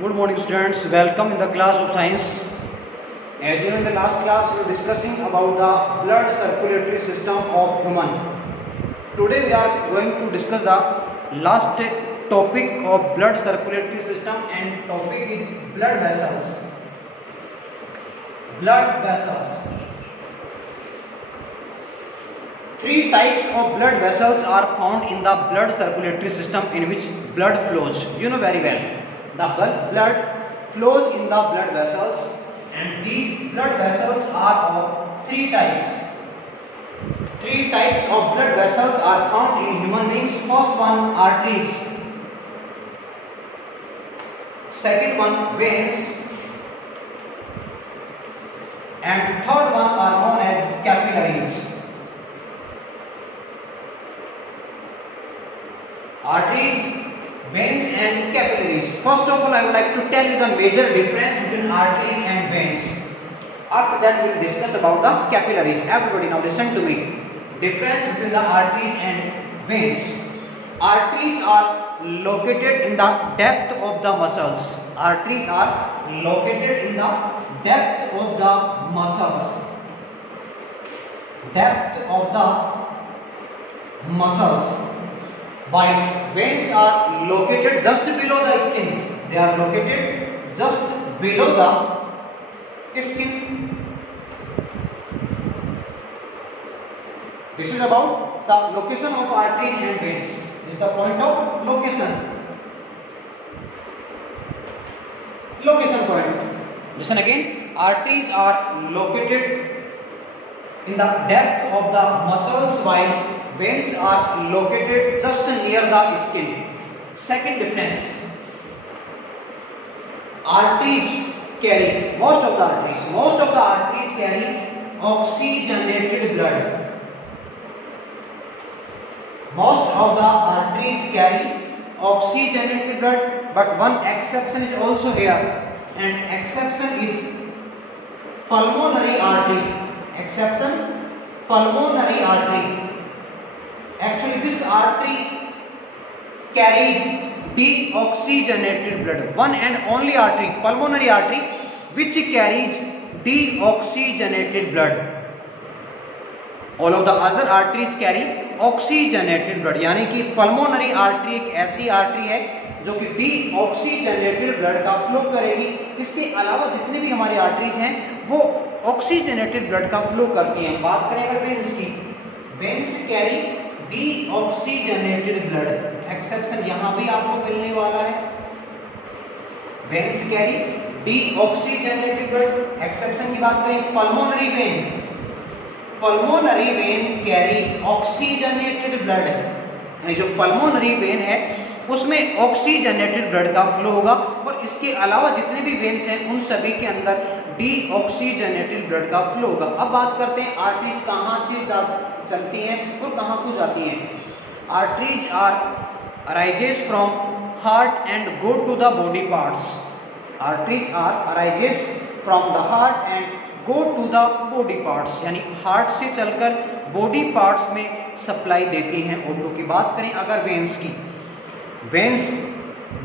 Good morning students, welcome in the class of science. As you know, in the last class we were discussing about the blood circulatory system of human. Today we are going to discuss the last topic of blood circulatory system, and topic is blood vessels. Blood vessels. Three types of blood vessels are found in the blood circulatory system in which blood flows. You know very well. The blood flows in the blood vessels, and these blood vessels are of three types. Three types of blood vessels are found in human beings. First one, arteries. Second one, veins. And third one are known as capillaries. Arteries, veins and capillaries. First of all, I would like to tell you the major difference between arteries and veins. After that, we will discuss about the capillaries. Everybody now listen to me. Difference between the arteries and veins. Arteries are located in the depth of the muscles. Arteries are located in the depth of the muscles. Depth of the muscles. While veins are located just below the skin. They are located just below the skin. This is about the location of arteries and veins. This is the point of location. Location point. Listen again. Arteries are located in the depth of the muscles, while veins are located just near the skin. Second difference. Arteries carry, most of the arteries carry oxygenated blood. Most of the arteries carry oxygenated blood, but one exception is also here, and exception is pulmonary artery. Exception, pulmonary artery. Actually, this artery carries deoxygenated blood. One and only artery, pulmonary artery, which carries deoxygenated blood. All of the other arteries carry oxygenated blood. यानी कि pulmonary artery एक ऐसी artery है जो कि deoxygenated blood का flow करेगी. इसके अलावा जितने भी हमारी arteries हैं वो oxygenated blood का फ्लो करती हैं. बात करें अगर veins की, veins carry deoxygenated blood. Exception यहां भी आपको मिलने वाला है. Veins carry deoxygenated blood. Exception की बात करें, pulmonary vein. Pulmonary vein carry oxygenated blood. यानी जो पल्मोनरी वेन है उसमें ऑक्सीजनेटेड ब्लड का फ्लो होगा, और इसके अलावा जितने भी वेन्स हैं उन सभी के अंदर डीऑक्सीजनेटेड ब्लड का फ्लो होगा. अब बात करते हैं आर्टरीज कहां से चलती हैं और कहां को जाती हैं. Arteries are arises from heart and go to the body parts. Arteries are arises from the heart and go to the body parts. यानी हार्ट से चलकर बॉडी पार्ट्स में सप्लाई देती हैं ऑर्गन की. बात करें अगर वेन्स की, veins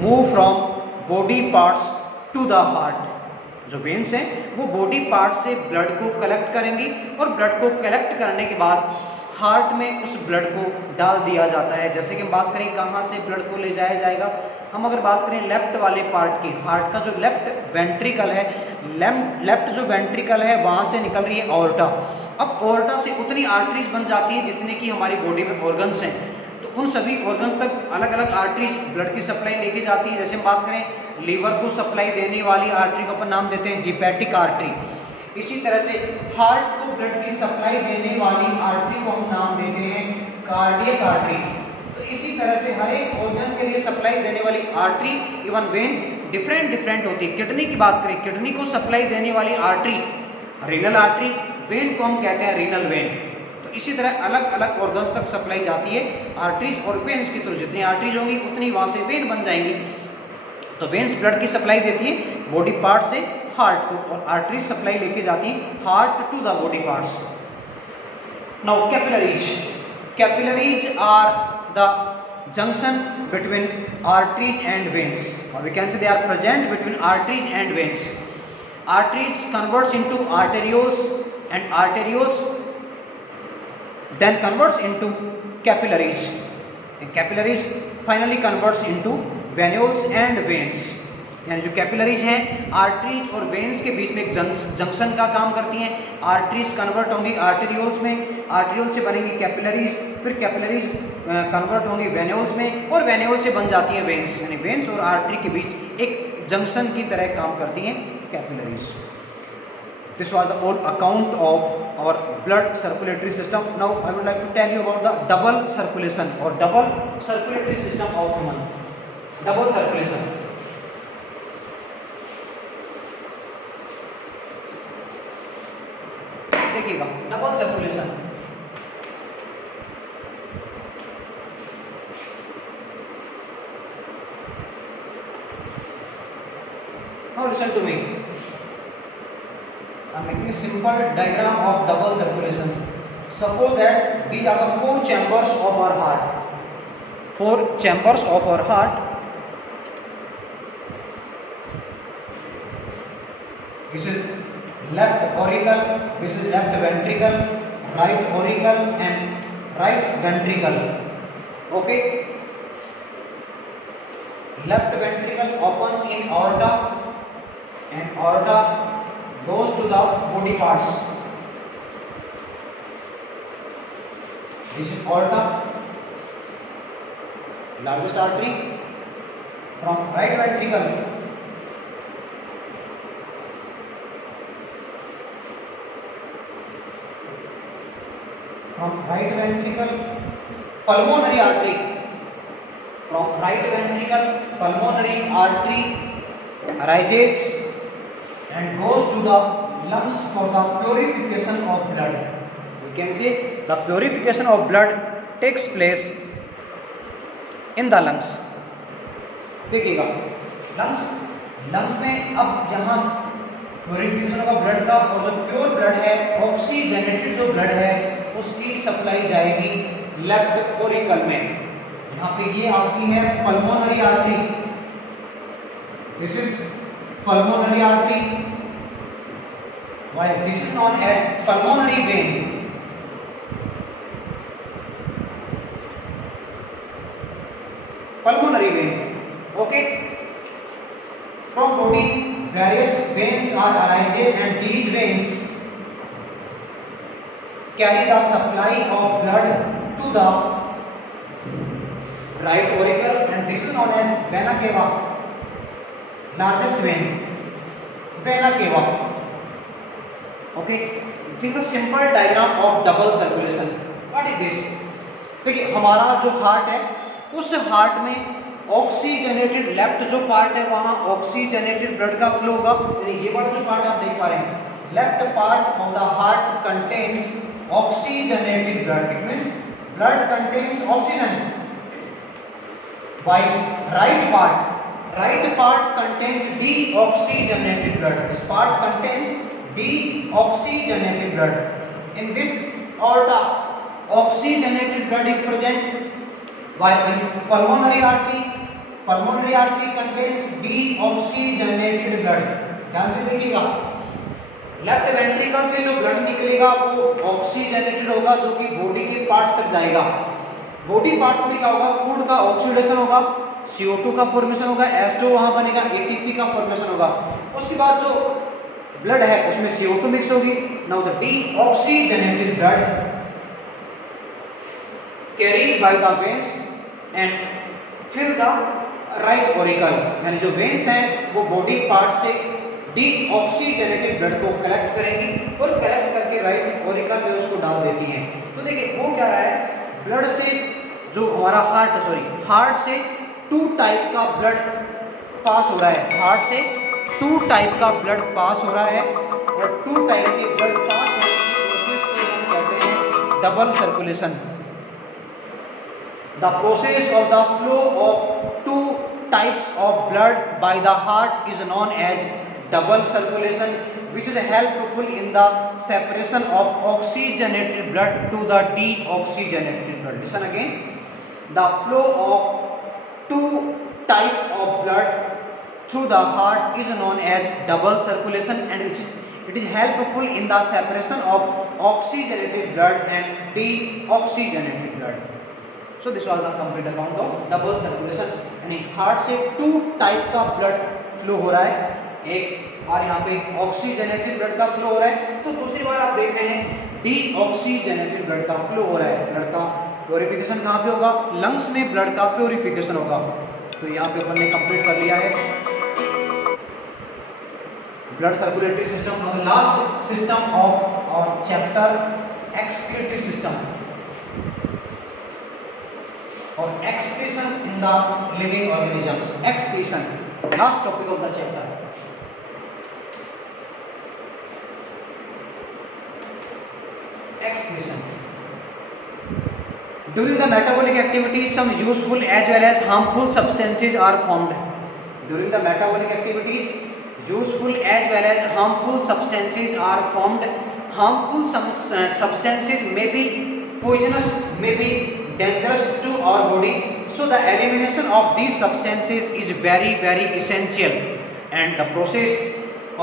move from body parts to the heart. जो वेन्स हैं वो बॉडी पार्ट से ब्लड को कलेक्ट करेंगी, और ब्लड को कलेक्ट करने के बाद हार्ट में उस ब्लड को डाल दिया जाता है. जैसे कि हम बात करें कहाँ से ब्लड को ले जाया जाएगा, हम अगर बात करें लेफ्ट वाले पार्ट की, हार्ट का जो लेफ्ट वेंट्रिकल है, लेफ्ट जो वेंट्रिकल है वहाँ से निकल रही है ऑर्टा. अब ऑर्टा से उतनी आर्टरीज बन जाती है जितने की हमारी बॉडी में ऑर्गन्स हैं, तो उन सभी ऑर्गन्स तक अलग अलग आर्टरीज ब्लड की सप्लाई लेके जाती है. जैसे हम बात करें लीवर को सप्लाई देने वाली आर्टरी को अपन नाम देते हैं हिपैटिक आर्टरी. इसी तरह से हार्ट को ब्लड की सप्लाई देने वाली आर्टरी को हम नाम देते हैं कार्डियक आर्टरी. तो इसी तरह से हर एक ऑर्गन के लिए सप्लाई देने वाली आर्टरी, इवन वेन डिफरेंट होती है. किडनी की बात करें, किडनी को सप्लाई देने वाली आर्टरी रीनल आर्टरी, वेन को हम कहते हैं रीनल वेन. तो इसी तरह अलग अलग ऑर्गन्स तक सप्लाई जाती है आर्टरीज और वेन्स की. तो जितनी आर्टरीज होंगी उतनी वहां से वेन बन जाएंगी. तो वेन्स ब्लड की सप्लाई देती है बॉडी पार्ट से हार्ट को, और आर्टरीज सप्लाई लेके जाती है heart to the body parts. Now capillaries. Capillaries are the junction between arteries and veins, or we can say they are present between arteries and veins. Arteries converts into arterioles, and arterioles then converts into capillaries, and capillaries finally converts into venules and veins. यानी जो capillaries हैं arteries और veins के बीच में एक junction का काम करती हैं। आर्टरीज कन्वर्ट होंगी आर्टेरियोल्स में, आर्टेरियोल से बनेंगी कैपिलरीज, फिर कैपिलरीज कन्वर्ट होंगी वेन्यूल्स में, और वेन्यूल से बन जाती हैं वेन्स, यानी वेन्स और आर्टरी के बीच एक जंक्शन की तरह काम करती हैं capillaries. This was the whole account of our blood circulatory system. Now I would like to tell you about the double circulation or double circulatory system of human. Double circulation. देखिएगा double circulation. Now listen to me. I'm making a simple diagram of double circulation. Suppose that these are the four chambers of our heart. Four chambers of our heart. This is left auricle, this is left ventricle, right auricle and right ventricle. Okay. Left ventricle opens in aorta and aorta goes to the body parts. This is aorta, largest artery. From right ventricle pulmonary artery. From right ventricle pulmonary artery arises and goes to the lungs for the purification of blood. We can say the purification of blood takes place in the lungs. देखिएगा lungs में अब यहाँ purification का blood का, और जो pure blood है oxygenated जो ब्लड है उसकी सप्लाई जाएगी लेफ्ट ऑरिकल में। यहाँ पे ये आती है pulmonary artery, this is pulmonary artery, while this is known as pulmonary vein. Pulmonary vein. Okay. From body, various veins are arranged, and these veins carry the supply of blood to the right auricle, and this is known as vena cava. Largest vein, vena cava. Okay, this is a simple diagram of double circulation. What is this? देखिए हमारा जो heart है उस heart में oxygenated left जो part है वहां oxygenated blood का फ्लो होगा। ये वाला जो पार्ट आप देख पा रहे हैं, left part of the heart contains oxygenated blood, it means blood contains oxygen, while right part contains deoxygenated blood. This part contains deoxygenated blood. In this aorta, oxygenated blood is present, while in pulmonary artery contains deoxygenated blood. ध्यान से देखिएगा, left ventricle से जो blood निकलेगा वो oxygenated होगा, जो कि बॉडी के पार्ट्स तक जाएगा। बॉडी पार्ट्स में क्या होगा, फूड का ऑक्सीडेशन होगा, CO2 का फॉर्मेशन होगा, H2 वहां बनेगा, ATP का फॉर्मेशन होगा। उसके बाद जो ब्लड है उसमें CO2 मिक्स होगी। Now the deoxygenated blood carried by the veins and fill the right auricle, यानी जो वेन्स हैं वो बॉडी पार्ट से डीऑक्सीजनेटेड ब्लड को कलेक्ट करेंगी और कलेक्ट करके राइट ऑरिकल में उसको डाल देती हैं। तो देखिए वो क्या रहा है, ब्लड से जो हमारा हार्ट से 2 टाइप का ब्लड पास हो रहा है, हार्ट से 2 टाइप का ब्लड पास हो रहा है, और 2 टाइप के ब्लड पास होने की प्रोसेस को हम कहते हैं double circulation. The process of the flow of 2 types of blood by the heart is known as double circulation, which is helpful in the separation of oxygenated blood to the deoxygenated blood. Listen again, the flow of two type of blood through the heart is known as double circulation, and it is helpful in the separation of oxygenated blood and deoxygenated blood. So this was the complete account of double circulation. यानी heart से to type का blood flow हो रहा है, एक और यहाँ पे ऑक्सीजनेटेड ब्लड का फ्लो हो रहा है, तो दूसरी बार आप देख रहे हैं डीऑक्सीजनेटेड ब्लड का फ्लो हो रहा है। ब्लड का प्योरिफिकेशन कहाँ पे होगा? लंग्स में ब्लड का प्योरिफिकेशन होगा। तो यहाँ पे अपन ने कंप्लीट कर लिया है ब्लड सर्कुलेटरी सिस्टम। और लास्ट सिस्टम ऑफ और चैप्टर एक्सक्रीटरी सिस्टम और excretion in the living organisms. Excretion last topic of the chapter. Excretion. During the metabolic activity, some useful as well as harmful substances are formed. During the metabolic activities, useful as well as harmful substances are formed. Harmful substances may be poisonous, may be dangerous to our body. So the elimination of these substances is very, very essential, and the process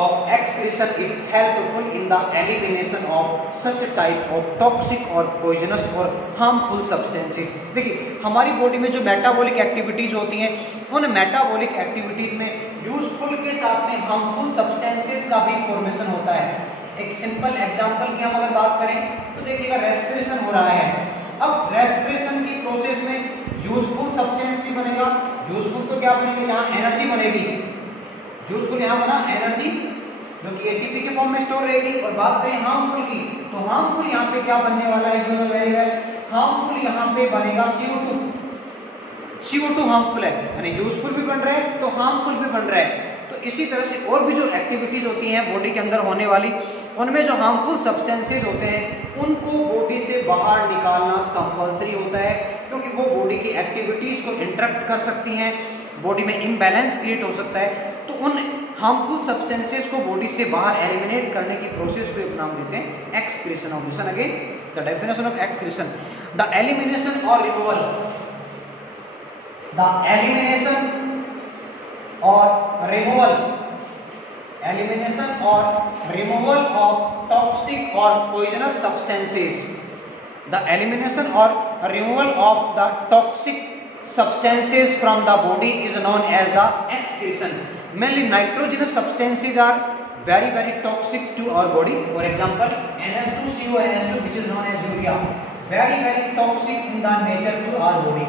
of excretion is helpful in the elimination of such type of toxic or poisonous or harmful substances. देखिए हमारी body में जो metabolic activities होती हैं, उन metabolic activities में useful के साथ में हार्मफुल सब्सटेंसेस का भी फॉर्मेशन होता है। एक सिंपल एग्जांपल की हम अगर बात करें तो देखिएगा रेस्पिरेशन हो रहा है। अब रेस्पिरेशन की प्रोसेस में यूजफुल सब्सटेंस भी बनेगा। यूजफुल तो क्या बनेगा? यहाँ एनर्जी बनेगी। यूजफुल यहाँ बना एनर्जी जो कि एटीपी के फॉर्म में स्टोर रहेगी। और बात करें हार्मफुल की, तो हार्मफुल यहाँ पे क्या बनने वाला है? You know very well, harmful यहाँ पे बनेगा CO2। CO2 हार्मफुल है, यानी यूजफुल भी बन रहा है तो हार्मफुल भी बन रहा है। तो इसी तरह से और भी जो एक्टिविटीज होती हैं बॉडी के अंदर होने वाली, उनमें जो हार्मफुल सब्सटेंसेज होते हैं उनको बॉडी से बाहर निकालना कंपल्सरी होता है, क्योंकि वो बॉडी की एक्टिविटीज को इंटरप्ट कर सकती हैं, बॉडी में इम्बैलेंस क्रिएट हो सकता है। तो उन हार्मफुल सब्सटेंसेस को बॉडी से बाहर एलिमिनेट करने की प्रोसेस को एक नाम देते हैं excretion of. Listen again the definition of excretion, the elimination और रिमूवल, द एलिमिनेशन और रिमूवल, एलिमिनेशन और रिमूवल ऑफ टॉक्सिक और पॉइजनस सब्सटेंसेस, द एलिमिनेशन और removal of the toxic substances from the body is known as the excretion. Mainly nitrogenous substances are very, very toxic to our body. For example, NH2CO, NH2, which is known as urea, very, very toxic in the nature to our body.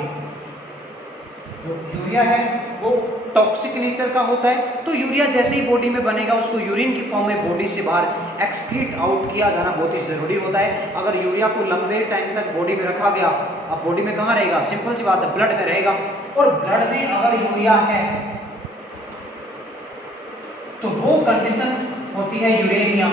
जो urea है वो toxic nature का होता है, तो urea जैसे ही body में बनेगा उसको यूरिन की फॉर्म में बॉडी से बाहर एक्सक्रीट आउट किया जाना बहुत ही जरूरी होता है। अगर यूरिया को लंबे टाइम तक बॉडी में रखा गया, अब बॉडी में कहाँ रहेगा? सिंपल सी बात है, ब्लड में रहेगा। और ब्लड में अगर यूरिया है तो वो कंडीशन होती है यूरेनिया,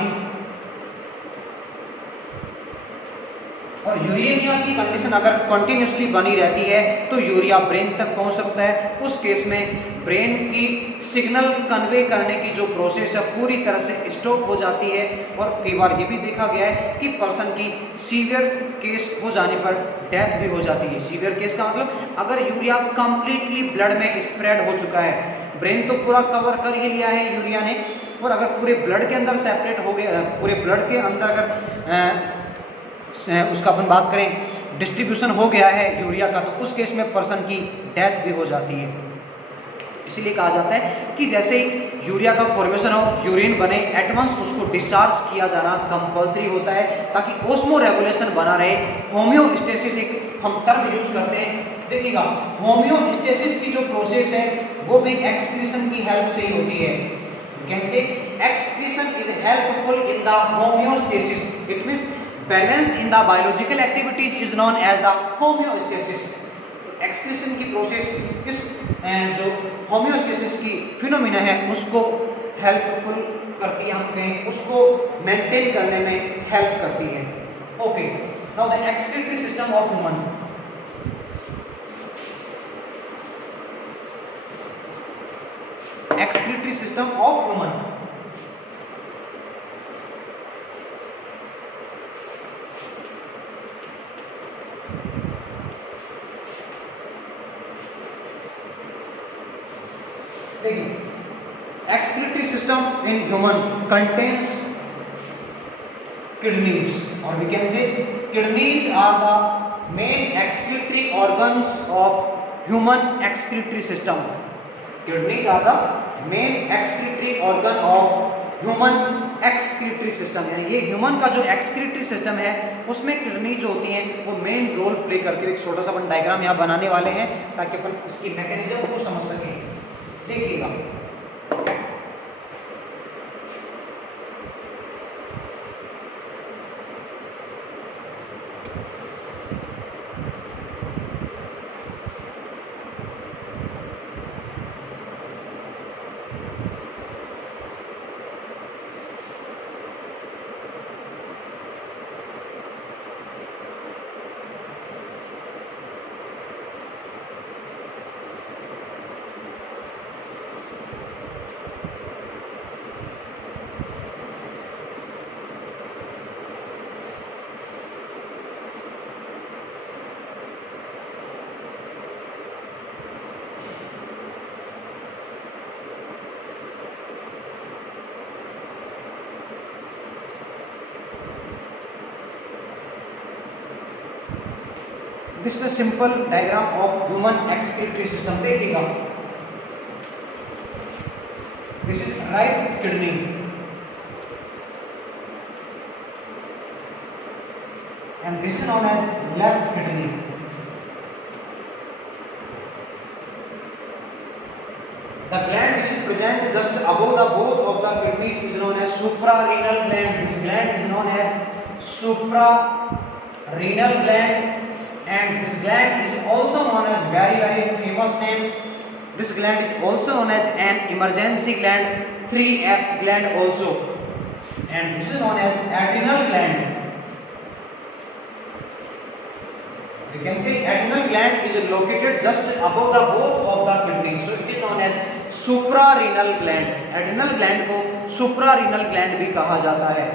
और यूरेनिया की कंडीशन अगर कंटिन्यूसली बनी रहती है तो यूरिया ब्रेन तक पहुंच सकता है। उस केस में ब्रेन की सिग्नल कन्वे करने की जो प्रोसेस है पूरी तरह से स्टॉप हो जाती है। और कई बार ये भी देखा गया है कि पर्सन की सीवियर केस हो जाने पर डेथ भी हो जाती है। सीवियर केस का मतलब अगर यूरिया कंप्लीटली ब्लड में स्प्रेड हो चुका है, ब्रेन तो पूरा कवर कर ही लिया है यूरिया ने, और अगर पूरे ब्लड के अंदर सेपरेट हो गया, पूरे ब्लड के अंदर अगर उसका अपन बात करें डिस्ट्रीब्यूशन हो गया है यूरिया का, तो उस केस में पर्सन की डेथ भी हो जाती है। इसीलिए कहा जाता है कि जैसे ही यूरिया का फॉर्मेशन हो, यूरिन बने, एटमस उसको डिस्चार्ज किया जाना कंपल्सरी होता है ताकि ओस्मो रेगुलेशन बना रहे। होम्योस्टेसिस एक हम टर्म यूज करते हैं, देखिएगा होम्योस्टेसिस की जो प्रोसेस है वो भी एक्सक्रीशन की हेल्प से ही होती है। Can say excretion is helpful in the homeostasis, it means balance in the biological activities is known as the homeostasis. Excretion की प्रोसेस इस जो होम्योस्टेसिस की फिनोमिना है उसको हेल्पफुल करती है, हमें उसको मेंटेन करने में हेल्प करती है। Okay, now the excretory system of human. Excretory system of human, देखिए excretory system in human contains kidneys, or we can say kidneys are the main excretory organs of human excretory system. Kidneys are the main excretory organ of human excretory system. यानी ये human का जो excretory system है उसमें kidney जो होती हैं वो मेन रोल प्ले करती है। एक छोटा सा अपन डायग्राम यहाँ बनाने वाले हैं ताकि अपन इसकी मैकेनिज्म को समझ सकें। देखिएगा this is simple diagram of human excretory system. देखिएगा this is right kidney and this is known as left kidney. The gland which is present just above the both of the kidneys is known as suprarenal gland. This gland is known as suprarenal gland. And this gland is also known as very famous name. This gland is also known as an emergency gland, 3F gland also, and this is known as adrenal gland. We can say adrenal gland is located just above the both of the kidneys, so it is known as suprarenal gland. Adrenal gland को suprarenal gland भी कहा जाता है।